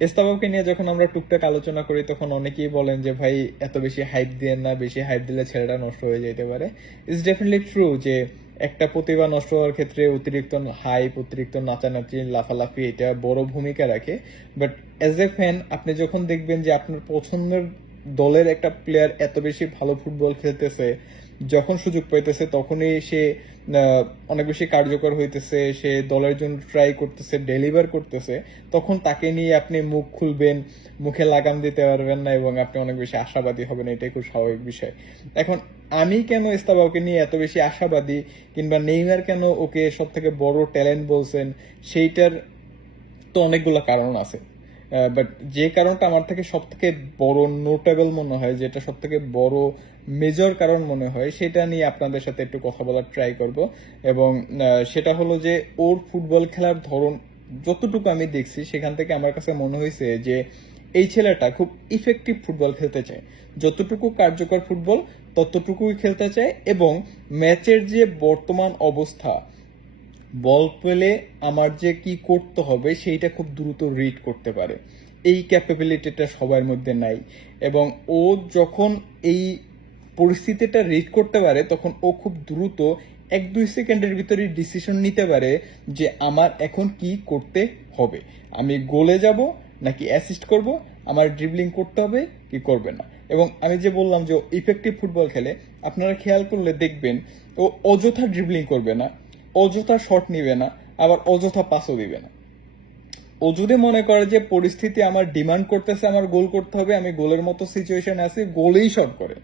এস্তাবাবকে নিয়ে যখন আমরা টুকটাক আলোচনা করি, তখন অনেকেই বলেন যে, ভাই, এত বেশি হাইপ দিয়ে না, বেশি হাইপ দিলে ছেলেটা নষ্ট হয়ে যেতে পারে। ইটস ডেফিনেটলি ট্রু যে, একটা প্রতিভা নষ্ট হওয়ার ক্ষেত্রে অতিরিক্ত হাইপ অতিরিক্ত নাচানাচি, লাফালাফি, এটা বড় ভূমিকা রাখে। বাট অ্যাজ এ ফ্যান আপনি যখন দেখবেন যে, আপনার পছন্দের দলের একটা প্লেয়ার এত বেশি ভালো ফুটবল খেলতেছে, যখন সুযোগ পাইতেছে তখনই সে অনেক বেশি কার্যকর হইতেছে, সে দলের জন্য ট্রাই করতেছে ডেলিভার করতেছে, তখন তাকে নিয়ে আপনি মুখ খুলবেন, মুখে লাগাম দিতে পারবেন না এবং আপনি অনেক বেশি আশাবাদী হবেন, এটাই খুব স্বাভাবিক বিষয়। এখন আমি কেন ইস্তাবাউকে নিয়ে এত বেশি আশাবাদী, কিংবা নেইমার কেন ওকে সব থেকে বড় ট্যালেন্ট বলছেন, সেইটার তো অনেকগুলো কারণ আছে। বাট যে কারণটা আমার থেকে সব থেকে বড় নোটেবল মনে হয়, যেটা সব থেকে বড় মেজর কারণ মনে হয়, সেটা নিয়ে আপনাদের সাথে একটু কথা বলার ট্রাই করব। এবং সেটা হলো যে ওর ফুটবল খেলার ধরন যতটুকু আমি দেখছি, সেখান থেকে আমার কাছে মনে হয়েছে যে এই ছেলেটা খুব ইফেক্টিভ ফুটবল খেলতে চায়। যতটুকু কার্যকর ফুটবল, ততটুকুই খেলতে চায় এবং ম্যাচের যে বর্তমান অবস্থা বল পেলে আমার যে কি করতে হবে সেইটা খুব দ্রুত রিড করতে পারে। এই ক্যাপাবিলিটিটা সবার মধ্যে নাই এবং ও যখন এই পরিস্থিতিটা রিড করতে পারে, তখন ও খুব দ্রুত এক দুই সেকেন্ডের ভিতরে ডিসিশন নিতে পারে যে আমার এখন কি করতে হবে। আমি গোলে যাব নাকি অ্যাসিস্ট করব? আমার ড্রিবলিং করতে হবে কি করবে না? এবং আমি যে বললাম যে ইফেক্টিভ ফুটবল খেলে, আপনারা খেয়াল করলে দেখবেন ও অযথা ড্রিবলিং করবে না। অযথা শট নিবে না, আবার অযথা পাসও দিবে না। ও যদি মনে করে যে পরিস্থিতি আমার ডিমান্ড করতেছে, আমার গোল করতে হবে, আমি গোলের মতো সিচুয়েশন আছি গোলেই শট করে।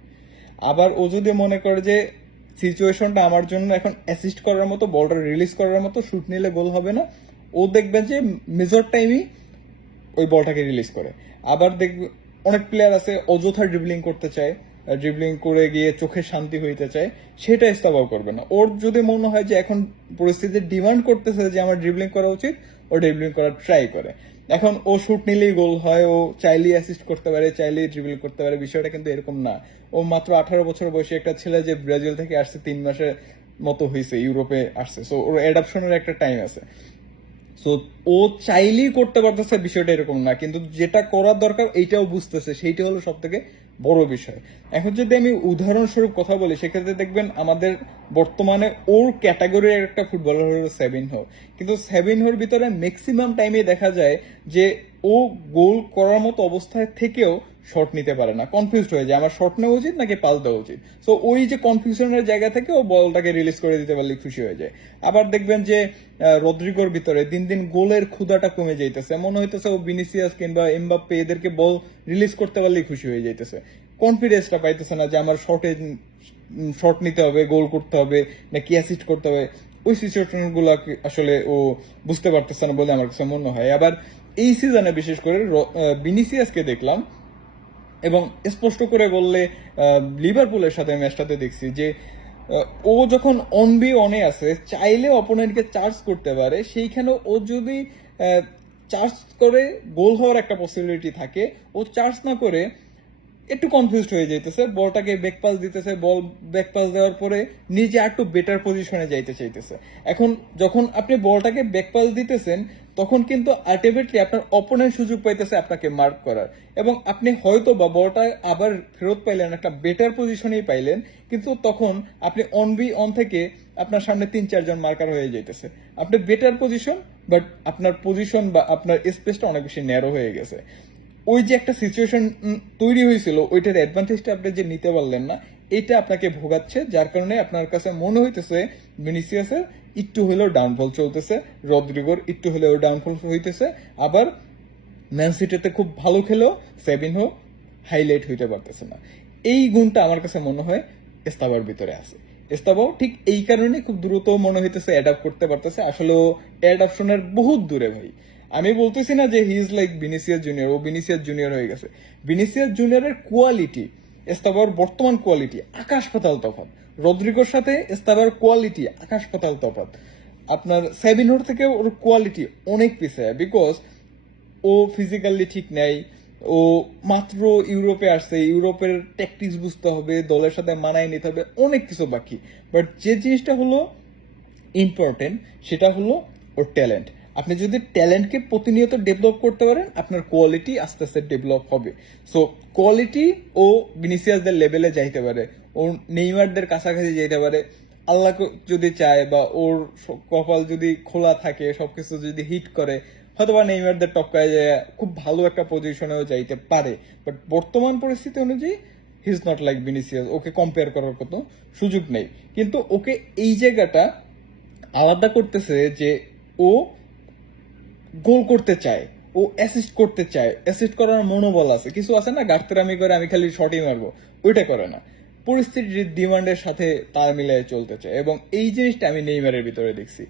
আবার ও যদি মনে করে যে সিচুয়েশনটা আমার জন্য এখন অ্যাসিস্ট করার মতো বলটা রিলিজ করার মতো শুট নিলে গোল হবে না। ও দেখবেন যে মেজর টাইমই ওই বলটাকে রিলিজ করে। আবার দেখবে অনেক প্লেয়ার আছে, অযথা ড্রিবলিং করতে চায় ড্রিবলিং করে গিয়ে চোখে শান্তি হইতে চায়, সেটা ইস্তাবাও করবে না। ওর যদি মনে হয় যে এখন পরিস্থিতি ডিমান্ড করতেছে যে আমার ড্রিবলিং করা উচিত, ও ড্রিবলিং করার ট্রাই করে। এখন ও শুট নিলেই গোল হয়, ও চাইলেই অ্যাসিস্ট করতে পারে, চাইলেই ড্রিবল করতে পারে, বিষয়টা কিন্তু এরকম না। ও মাত্র আঠারো বছর বয়সী একটা ছেলে যে ব্রাজিল থেকে আসছে, তিন মাসের মতো হয়েছে ইউরোপে আসছে। সো ওর অ্যাডাপশনের একটা টাইম আছে। সো ও চাইলেই করতে পারতেছে, বিষয়টা এরকম না। কিন্তু যেটা করার দরকার, এইটাও বুঝতেছে। সেইটা হলো সব থেকে বড় বিষয়। এখন যদি আমি উদাহরণস্বরূপ কথা বলি, সেক্ষেত্রে দেখবেন আমাদের বর্তমানে ওর ক্যাটাগরির একটা ফুটবলার হলো সেভিন হো কিন্তু সেভিন হোর ভিতরে ম্যাক্সিমাম টাইমে দেখা যায় যে ও গোল করার মতো অবস্থায় থেকেও শট নিতে পারে না। কনফিউজড হয়ে যায়। আমার শর্ট নেওয়া উচিত নাকি পাস দেওয়া উচিত? সো ওই যে কনফিউশনের জায়গা থেকে ও বলটাকে রিলিজ করে দিতে পারলে খুশি হয়ে যায়। আবার দেখবেন যে রদ্রিগোর ভিতরে দিন দিন গোলের ক্ষুদাটা কমে যাইতেছে। মনে হইতেছে ও বিনিসিয়াস কিংবা এমবাপ্পে এদেরকে বল রিলিজ করতে পারলেই খুশি হয়ে যাইতেছে। কনফিডেন্সটা পাইতেছে না যে, আমার শর্টে শর্ট নিতে হবে গোল করতে হবে, নাকি অ্যাসিস্ট করতে হবে। ওই সিচুয়েশনগুলো আসলে ও বুঝতে পারতেছে না বলে আমার কাছে মনে হয়। আবার এই সিজনে বিশেষ করে বিনিসিয়াসকে দেখলাম এবং স্পষ্ট করে বললে লিভারপুলের সাথে ম্যাচটাতে দেখছি যে ও যখন অনবি অনে আছে, চাইলে অপোনেন্টকে চার্জ করতে পারে সেইখানে ও যদি চার্জ করে গোল হওয়ার একটা পসিবিলিটি থাকে, ও চার্জ না করে একটু কনফিউজড হয়ে যাইতেছে, বলটাকে ব্যাক পাস দিতেছে, বল ব্যাক পাস দেওয়ার পরে নিজে একটু বেটার পজিশনে যাইতে চাইতেছে। এখন যখন আপনি বলটাকে ব্যাক পাস দিতেছেন, তখন কিন্তু আলটিমেটলি আপনার অপোনেন্ট সুযোগ পাইতেছে আপনাকে মার্ক করার। এবং আপনি হয়তো বা বলটা আবার ফেরত পাইলেন, একটা বেটার পজিশনেই পাইলেন, কিন্তু তখন আপনি অন বি অন থেকে আপনার সামনে তিন চারজন মার্কার হয়ে যাইতেছে। আপনি বেটার পজিশন বাট আপনার পজিশন বা আপনার স্পেসটা অনেক বেশি ন্যারো হয়ে গেছে। ওই যে একটা সিচুয়েশন তৈরি হয়েছিল, ওইটার অ্যাডভান্টেজটা আপনি যে নিতে পারলেন না, এটা আপনাকে ভোগাচ্ছে, যার কারণে আপনার কাছে মনে হইতেছে ভিনিসিয়াসের একটু হলেও ডাউনফল চলতেছে রদ্রিগোর একটু হলেও ডাউনফল হইতেছে, আবার ম্যান সিটিতে খুব ভালো খেলেও সেভিন হোক হাইলাইট হইতে পারতেছে না। এই গুণটা আমার কাছে মনে হয় এস্তাবার ভিতরে আছে। এস্তাবাও ঠিক এই কারণে খুব দ্রুত মনে হইতেছে অ্যাডাপ্ট করতে পারতেছে আসলে অ্যাডাপশনের বহুত দূরে ভাই। আমি বলতেছি না যে he is like Vinicius Junior O Vinicius Junior হয়ে গেছে। বিনিসিয়াস জুনিয়রের কোয়ালিটি এস্তাবার বর্তমান কোয়ালিটি আকাশ পাতাল তফাত রদ্রিগোর সাথে এস্তাবার কোয়ালিটি আকাশ পাতাল তফাৎ। আপনার সেভিনোর থেকে ওর কোয়ালিটি অনেক পিছিয়ে বিকজ ও ফিজিক্যালি ঠিক নেই, ও মাত্র ইউরোপে আসছে, ইউরোপের ট্যাকটিক্স বুঝতে হবে, দলের সাথে মানায় নিতে হবে, অনেক কিছু বাকি। বাট যে জিনিসটা হলো ইম্পর্টেন্ট সেটা হলো ওর ট্যালেন্ট আপনি যদি ট্যালেন্টকে প্রতিনিয়ত ডেভেলপ করতে পারেন, আপনার কোয়ালিটি আস্তে আস্তে ডেভেলপ হবে। সো কোয়ালিটি ও ভিনিসিয়াসদের লেভেলে যাইতে পারে ও নেইমারদের কাছাকাছি যাইতে পারে আল্লাহ যদি চায় বা ওর কপাল যদি খোলা থাকে, সবকিছু যদি হিট করে হয়তো বা নেইমারদের টপকায় যায় খুব ভালো একটা পজিশনেও যাইতে পারে। বাট বর্তমান পরিস্থিতি অনুযায়ী he is not like Vinicius okay compare করার কোনো সুযোগ নেই। কিন্তু ওকে এই জায়গাটা আলাদা করতেছে যে ও গোল করতে চায়, ও অ্যাসিস্ট করতে চায় অ্যাসিস্ট করার মনোবল আছে, কিছু আছে না? গাড়তেরামি করে আমি খালি শটই মারবো, ওইটা করে না। পরিস্থিতির ডিমান্ডের সাথে তাল মিলিয়ে চলতে চায় এবং এই জিনিসটা আমি নেইমারের ভিতরে দেখছি।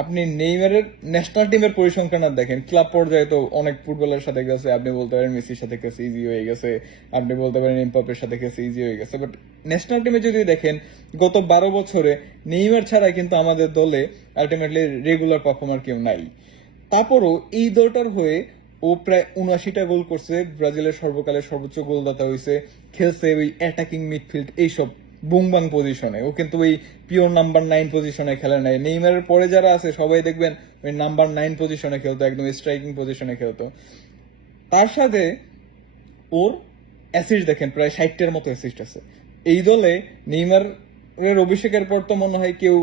আপনি নেইমারের ন্যাশনাল টিমের পরিসংখ্যান আর দেখেন ক্লাব পর্যায়ে তো অনেক ফুটবলের সাথে গেছে, আপনি বলতে পারেন মেসির সাথে গেছে ইজি হয়ে গেছে, আপনি বলতে পারেন এমপাপের সাথে গেছে ইজি হয়ে গেছে বাট ন্যাশনাল টিমে যদি দেখেন, গত বারো বছরে নেইমার ছাড়া কিন্তু আমাদের দলে আলটিমেটলি রেগুলার পারফর্মার কেউ নাই। তারপরও এই দলটার হয়ে ও প্রায় উনআশিটা গোল করছে। ব্রাজিলের সর্বকালের সর্বোচ্চ গোলদাতা হয়েছে খেলছে ওই অ্যাটাকিং মিডফিল্ড এইসব বুংবাং পজিশনে ও কিন্তু ওই পিওর নাম্বার নাইন পজিশনে খেলে নাই। নেইমারের পরে যারা আছে, সবাই দেখবেন ওই নাম্বার নাইন পজিশনে খেলতো, একদম স্ট্রাইকিং পজিশনে খেলতো। তার সাথে ওর অ্যাসিস্ট দেখেন, প্রায় ষাটটার মতো অ্যাসিস্ট আছে। এই দলে নেইমারের অভিষেকের পর তো মনে হয় কেউ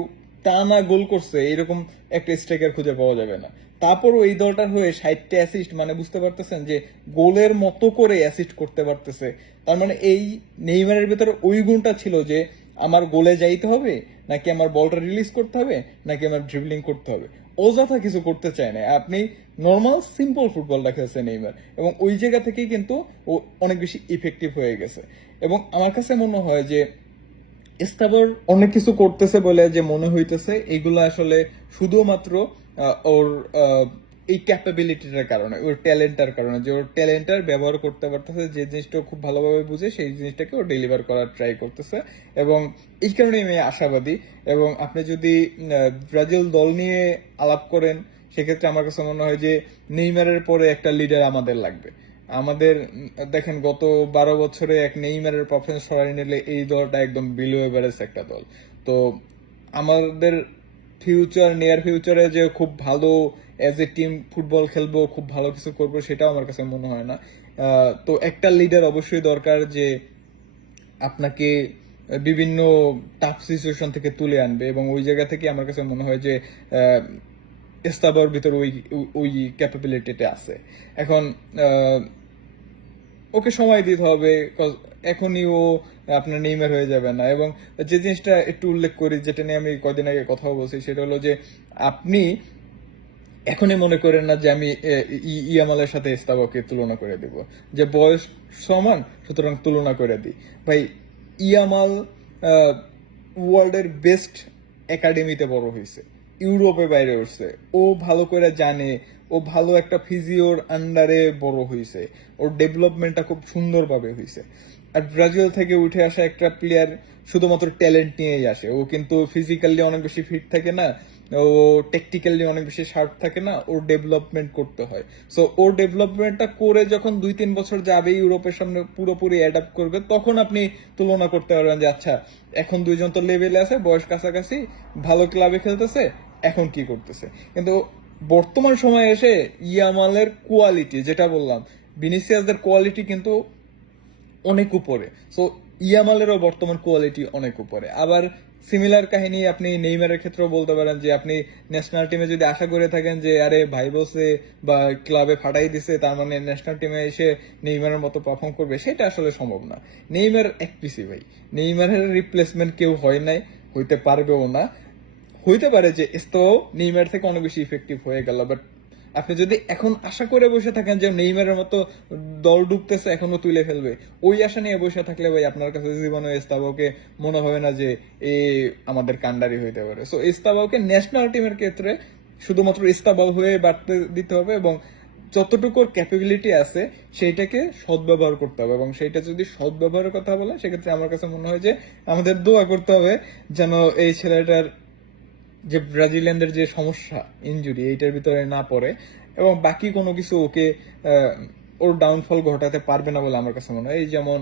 টানা গোল করছে এরকম একটা স্ট্রাইকার খুঁজে পাওয়া যাবে না। তারপরও এই দলটার হয়ে ষাটটা অ্যাসিস্ট মানে বুঝতে পারতেছেন যে গোলের মতো করে অ্যাসিস্ট করতে পারতেছে। তার মানে এই নেইমারের ভেতরে ওই গুণটা ছিল যে আমার গোলে যাইতে হবে, নাকি আমার বলটা রিলিজ করতে হবে, নাকি আমার ড্রিবলিং করতে হবে। অযথা কিছু করতে চায় না। আপনি নর্মাল সিম্পল ফুটবলটা খেলছে নেইমার। এবং ওই জায়গা থেকেই কিন্তু ও অনেক বেশি ইফেক্টিভ হয়ে গেছে। এবং আমার কাছে মনে হয় যে এস্তাবার অনেক কিছু করতেছে বলে যে মনে হইতেছে, এগুলো আসলে শুধুমাত্র ওর এই ক্যাপাবিলিটিটার কারণে, ওর ট্যালেন্টার কারণে, যে ওর ট্যালেন্টার ব্যবহার করতে পারতেছে, যে জিনিসটা খুব ভালোভাবে বুঝে, সেই জিনিসটাকে ও ডেলিভার করার ট্রাই করতেছে। এবং এই কারণেই আমি আশাবাদী, এবং আপনি যদি ব্রাজিল দল নিয়ে আলাপ করেন, সেক্ষেত্রে আমার কাছে মনে হয় যে নেইমারের পরে একটা লিডার আমাদের লাগবে। আমাদের দেখেন, গত বারো বছরে এক নেইমারের পারফরমেন্স সরাই নিলে এই দলটা একদম বিলো এভারেজ একটা দল। তো আমাদের ফিউচার নিয়ার ফিউচারে যে খুব ভালো অ্যাজ এ টিম ফুটবল খেলব খুব ভালো কিছু করব সেটাও আমার কাছে মনে হয় না। তো একটা লিডার অবশ্যই দরকার যে আপনাকে বিভিন্ন টাফ সিচুয়েশন থেকে তুলে আনবে এবং ওই জায়গা থেকে আমার কাছে মনে হয় যে আহ, এস্তাবার ভিতরে ওই ওই- ক্যাপাবিলিটিটা আছে। এখন ওকে সময় দিতে হবে এখনই ও আপনার নেইমার হয়ে যাবে না। এবং যে জিনিসটা একটু উল্লেখ করি, যেটা নিয়ে আমি কদিন আগে কথা বলছি, সেটা হলো যে আপনি এখনই মনে করেন না যে আমি ইয়ামালের সাথে ইস্তাবাকে তুলনা করে দেব। যে বয়স সমান, সুতরাং তুলনা করে দিই। ভাই, ইয়ামাল ওয়ার্ল্ডের বেস্ট একাডেমিতে বড় হয়েছে ইউরোপে বাইরে উঠছে ও ভালো করে জানে, ও ভালো একটা ফিজিওর আন্ডারে বড় হয়েছে ওর ডেভেলপমেন্টটা খুব সুন্দরভাবে হয়েছে আর ব্রাজিল থেকে উঠে আসা একটা প্লেয়ার শুধুমাত্র ট্যালেন্ট নিয়েই আসে। ও কিন্তু ফিজিক্যালি অনেক বেশি ফিট থাকে না, ও টেকটিক্যালি অনেক বেশি শার্প থাকে না, ওর ডেভেলপমেন্ট করতে হয়। সো ওর ডেভেলপমেন্টটা করে যখন দুই তিন বছর যাবে ইউরোপের সামনে পুরোপুরি অ্যাডাপ্ট করবে, তখন আপনি তুলনা করতে পারবেন যে আচ্ছা এখন দুইজন তো লেভেলে আছে, বয়স কাছাকাছি, ভালো ক্লাবে খেলতেছে, এখন কি করতেছে? কিন্তু বর্তমান সময়ে এসে ইয়ামালের কোয়ালিটি যেটা বললাম ভিনিসিয়াসদের কোয়ালিটি কিন্তু অনেক উপরে। সো ইয়ামালেরও বর্তমান কোয়ালিটি অনেক উপরে। আবার সিমিলার কাহিনী আপনি নেইমারের ক্ষেত্রেও বলতে পারেন যে, আপনি ন্যাশনাল টিমে যদি আশা করে থাকেন যে, আরে, ভাই বসে বা ক্লাবে ফাটাই দিছে, তার মানে ন্যাশনাল টিমে এসে নেইমারের মতো পারফর্ম করবে, সেটা আসলে সম্ভব না। নেইমার এক পিসি ভাই। নেইমারের রিপ্লেসমেন্ট কেউ হয় নাই, হইতে পারবেও না। হইতে পারে যে এস্তো নেইমার থেকে অনেক বেশি ইফেক্টিভ হয়ে গেল বাট আপনি যদি এখন আশা করে বসে থাকেন যে নেইমারের মতো দল ডুবতেছে এখনও তুলে ফেলবে, ওই আশা নিয়ে বসে থাকলে ভাই আপনার কাছে জীবনে এস্তাবাওকে মনে হবে না যে এ আমাদের কান্ডারি হইতে পারে। সো এস্তাবাওকে ন্যাশনাল টিমের ক্ষেত্রে শুধুমাত্র ইস্তাবাও হয়ে বাড়তে দিতে হবে এবং যতটুকু ক্যাপাবিলিটি আছে, সেইটাকে সদ্ব্যবহার করতে হবে এবং সেইটা যদি সদ্ব্যবহারের কথা বলে সেক্ষেত্রে আমার কাছে মনে হয় যে আমাদের দোয়া করতে হবে যেন এই ছেলেটার যে ব্রাজিলিয়ানদের যে সমস্যা ইনজুরি এইটার ভিতরে না পড়ে এবং বাকি কোনো কিছু ওকে ওর ডাউনফল ঘটাতে পারবে না বলে আমার কাছে মনে হয়। এই যেমন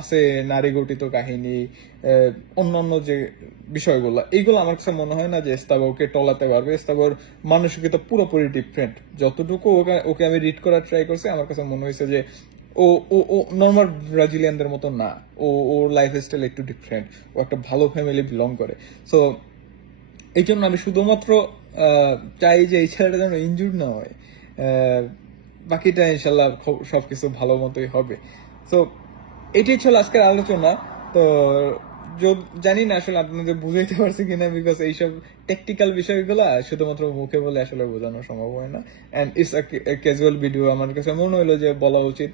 আছে নারী গঠিত কাহিনী অন্যান্য যে বিষয়গুলো, এইগুলো আমার কাছে মনে হয় না যে এস্তাবাওকে টলাতে পারবে। এস্তাবোর মানসিকতা পুরোপুরি ডিফারেন্ট যতটুকু ওকে ওকে আমি রিড করার ট্রাই করছি, আমার কাছে মনে হয়েছে যে ও ও ও নর্মাল ব্রাজিলিয়ানদের মতো না। ও, ওর লাইফ স্টাইল একটু ডিফারেন্ট ও একটা ভালো ফ্যামিলি বিলং করে। সো এই জন্য আমি শুধুমাত্র চাই যে এই ছেলেটা যেন ইনজুর না হয়। বাকিটা ইনশাল্লাহ খ- সবকিছু ভালো মতোই হবে। তো এটি ছিল আজকের আলোচনা। তো জানি না আসলে আপনাদের বুঝাইতে পারছি কিনা বিকজ এইসব টেকনিক্যাল বিষয়গুলো শুধুমাত্র মুখে বলে আসলে বোঝানো সম্ভব হয় না। অ্যান্ড ইটস ক্যাজুয়াল ভিডিও আমার কাছে মনে হলো যে বলা উচিত।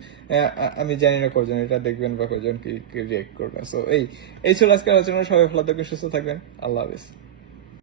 আমি জানি না কজন এটা দেখবেন বা কজন কি রিয়েক্ট করবেন। সো এই এই ছিল আজকের আলোচনা। সবাই ভালো থাকবেন, সুস্থ থাকবেন। আল্লাহ হাফিজ।